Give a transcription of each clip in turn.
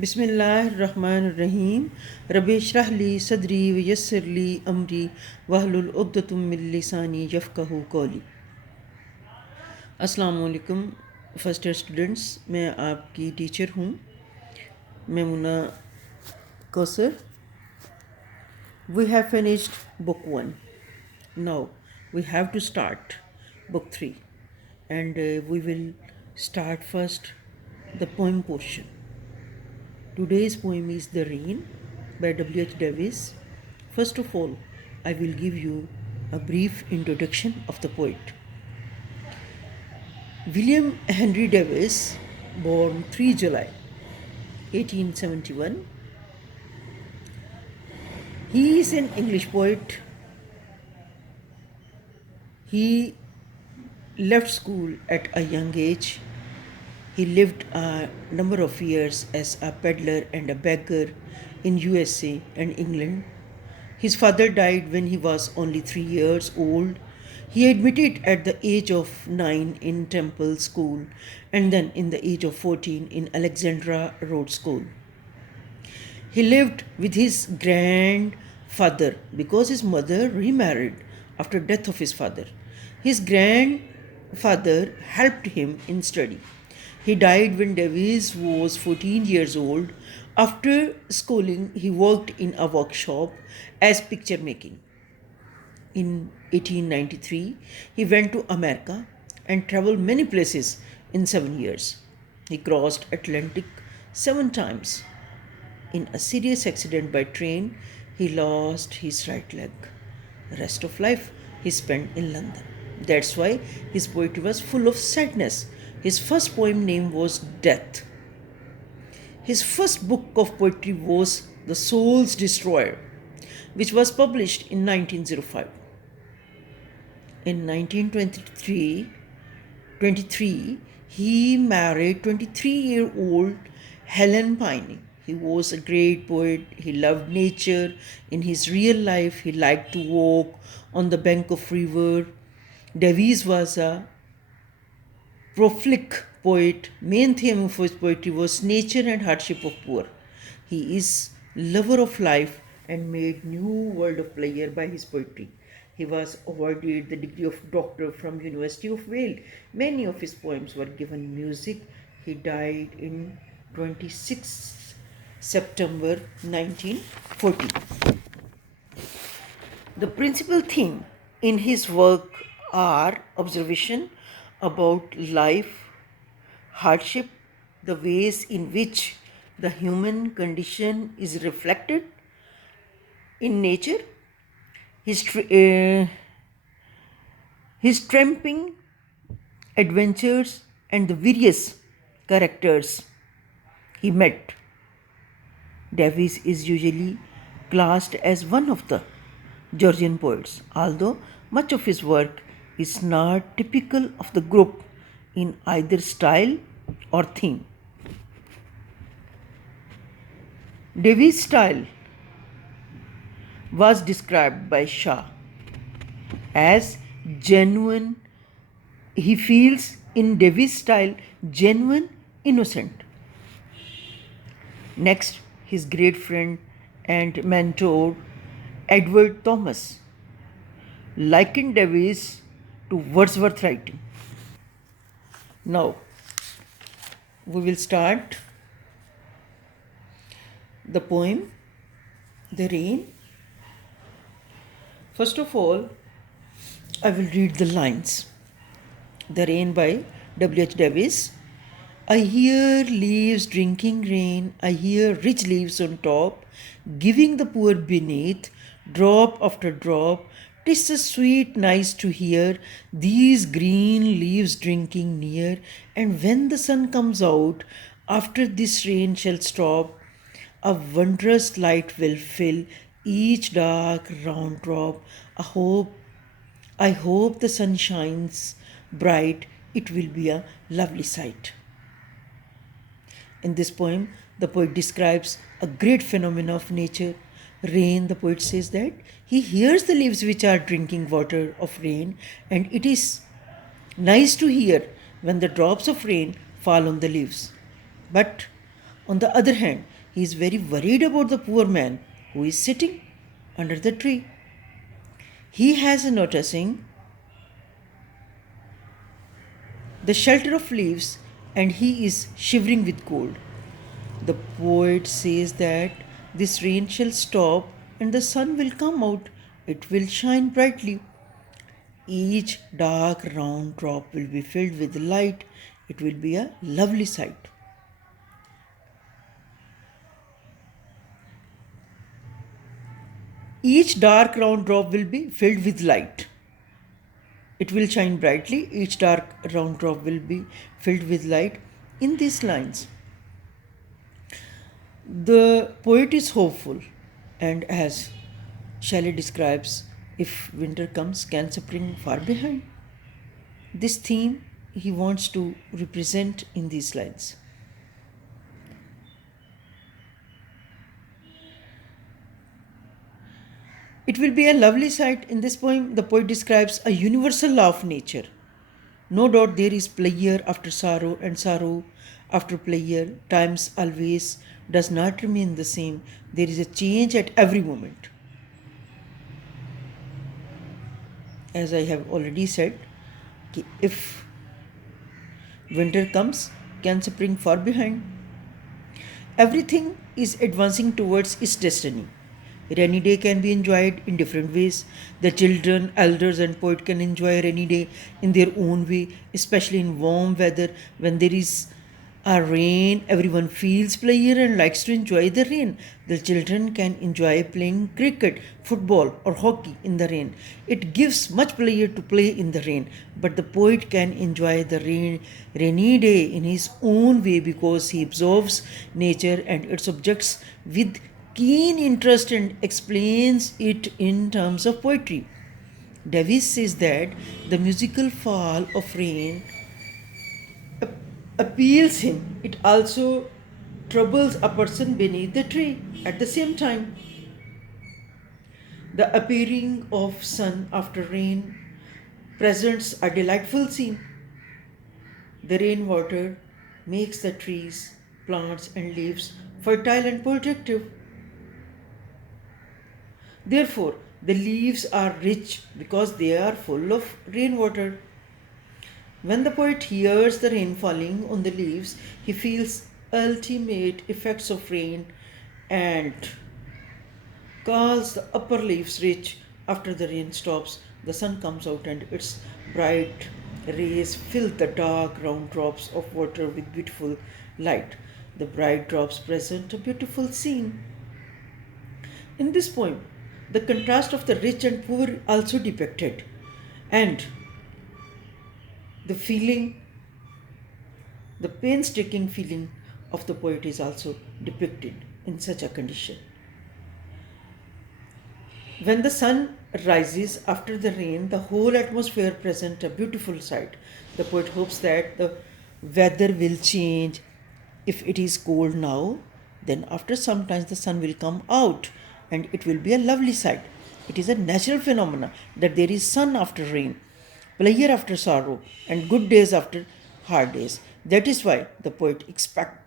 बिस्मिल्लाहिर्रहमानिर्रहीम रब्बि इश्रह ली सदरी वयस्सिर ली अमरी वहलुल उक़्दतुम मिन लिसानी यफ़क़हू क़ौली। अस्सलाम वालेकुम फर्स्ट ईयर स्टूडेंट्स, मैं आपकी टीचर हूँ Maimuna Kausar. We have finished book 1. Now we have to start book 3 and we will start first the poem portion. Today's poem is The Rain by W.H Davies. First of all, I will give you a brief introduction of the poet. William Henry Davies, born 3 July 1871, he is an English poet. He left school at a young age. He lived a number of years as a peddler and a beggar in USA and England. His father died when he was only 3 years old. He admitted at the age of 9 in Temple School and then in the age of 14 in Alexandra Road School. He lived with his grandfather because his mother remarried after death of his father. His grandfather helped him in study. He died when Davies was 14 years old. After schooling, he worked in a workshop as picture making. In 1893, he went to America and traveled many places in 7 years. He crossed Atlantic 7 times. In a serious accident by train, he lost his right leg. The rest of life he spent in London. That's why his poetry was full of sadness. His first poem name was Death. His first book of poetry was The Soul's Destroyer, which was published in 1905. In 1923, he married 23-year-old Helen Piney. He was a great poet. He loved nature. In his real life, he liked to walk on the bank of river. Davies was a prolific poet. Main theme of his poetry was nature and hardship of poor. He is lover of life and made new world of pleasure by his poetry. He was awarded the degree of doctor from University of Wales. Many of his poems were given music. He died in 26 September 1940. The principal theme in his work are observation about life, hardship, the ways in which the human condition is reflected in nature, his tramping adventures, and the various characters he met. Davies is usually classed as one of the Georgian poets, although much of his work is not typical of the group in either style or theme. Davies' style was described by Shah as genuine. He feels in Davies' style genuine, innocent. Next, his great friend and mentor Edward Thomas likened Davies to Wordsworth writing. Now, we will start the poem The Rain. First of all, I will read the lines. The Rain by W.H Davies. I hear leaves drinking rain, I hear rich leaves on top, giving the poor beneath, drop after drop. 'Tis so sweet, nice to hear these green leaves drinking near. And when the sun comes out, after this rain shall stop, a wondrous light will fill each dark round drop. I hope the sun shines bright, it will be a lovely sight. In this poem, the poet describes a great phenomenon of nature, rain. The poet says that he hears the leaves which are drinking water of rain, and it is nice to hear when the drops of rain fall on the leaves. But On the other hand, he is very worried about the poor man who is sitting under the tree. He has a noticing the shelter of leaves and he is shivering with cold. The poet says that this rain shall stop and the sun will come out. It will shine brightly. Each dark round drop will be filled with light. It will be a lovely sight. Each dark round drop will be filled with light. It will shine brightly. Each dark round drop will be filled with light. In these lines, the poet is hopeful, and as Shelley describes, if winter comes, can spring far behind? This theme he wants to represent in these lines. It will be a lovely sight. In this poem, the poet describes a universal law of nature. No doubt there is pleasure after sorrow and sorrow after pleasure. Times always does not remain the same. There is a change at every moment. As I have already said, if winter comes, can spring far behind? Everything is advancing towards its destiny. Rainy day can be enjoyed in different ways. The children, elders, and poet can enjoy rainy day in their own way, especially in warm weather. When there is a rain, everyone feels pleasure and likes to enjoy the rain. The children can enjoy playing cricket, football, or hockey in the rain. It gives much pleasure to play in the rain, but the poet can enjoy the rainy day in his own way because he observes nature and its objects with keen interest and explains it in terms of poetry. Davies says that the musical fall of rain appeals him. It also troubles a person beneath the tree. At the same time, the appearing of sun after rain presents a delightful scene. The rainwater makes the trees, plants, and leaves fertile and productive. Therefore, the leaves are rich because they are full of rainwater. When the poet hears the rain falling on the leaves, he feels ultimate effects of rain and calls the upper leaves rich. After the rain stops, the sun comes out and its bright rays fill the dark round drops of water with beautiful light. The bright drops present a beautiful scene. In this poem, the contrast of the rich and poor also depicted, and the feeling, the painstaking feeling of the poet is also depicted in such a condition. When the sun rises after the rain, the whole atmosphere presents a beautiful sight. The poet hopes that the weather will change. If it is cold now, then after some time the sun will come out and it will be a lovely sight. It is a natural phenomenon that there is sun after rain, pleasure after sorrow, and good days after hard days. That is why the poet expects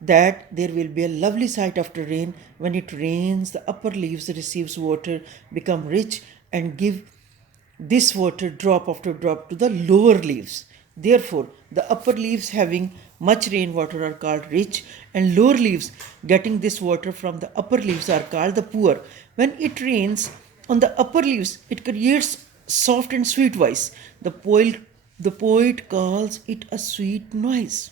that there will be a lovely sight after rain. When it rains, the upper leaves receives water, become rich, and give this water drop after drop to the lower leaves. Therefore, the upper leaves having much rainwater are called rich, and lower leaves getting this water from the upper leaves are called the poor. When it rains on the upper leaves, it creates soft and sweet voice. The poet calls it a sweet noise.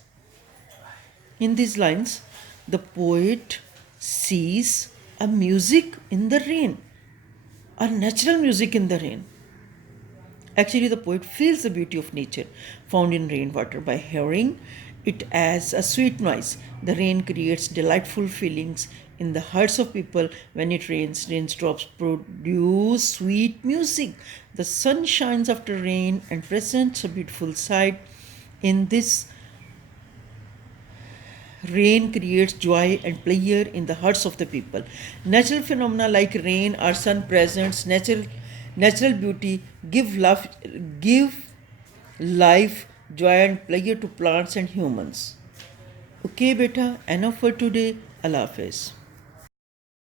In these lines, the poet sees a music in the rain, a natural music in the rain. Actually, the poet feels the beauty of nature found in rainwater by hearing it as a sweet noise. The rain creates delightful feelings in the hearts of people. When it rains, raindrops produce sweet music. The sun shines after rain and presents a beautiful sight. In this, rain creates joy and pleasure in the hearts of the people. Natural phenomena like rain or sun presents natural beauty, give life, joy, and pleasure to plants and humans. Okay, beta, enough for today. Allah Hafiz.